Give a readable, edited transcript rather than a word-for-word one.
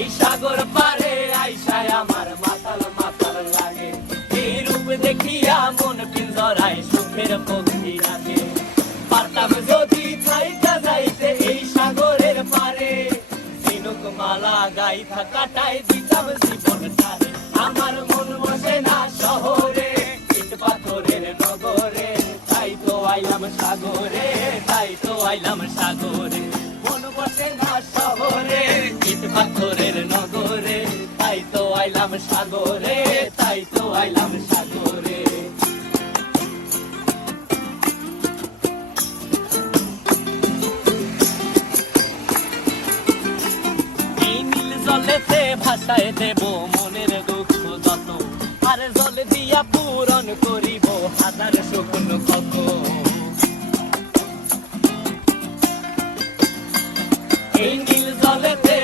এই সাগর পারে আইসায় আমার মাতাল মাতাল লাগে, এই রূপ দেখিয়া মন পিঞ্জরায় সুখের পক্ষী রাখে। পারতাম যদি থাইকা যাইতে এই সাগরের পারে, ঝিনুক মালা গাইথা কাটাই দিতাম জীবনটারে। আমার মন বসে না শহরে, ইট পাথরের নগরে, তাই তো আইলাম সাগরে, তাই তো আইলাম সাগরে। মন বসে না শহরে, ইট পাথরের নগরে, তাই তো আইলাম সাগরে, তাই তো আইলাম সাগরে। জলেতে ভাসায় দেব মনের দুঃখ যত, আর জল দিয়া পূরণ করিব হাজার স্বপ্ন কত। এই নীল জলেতে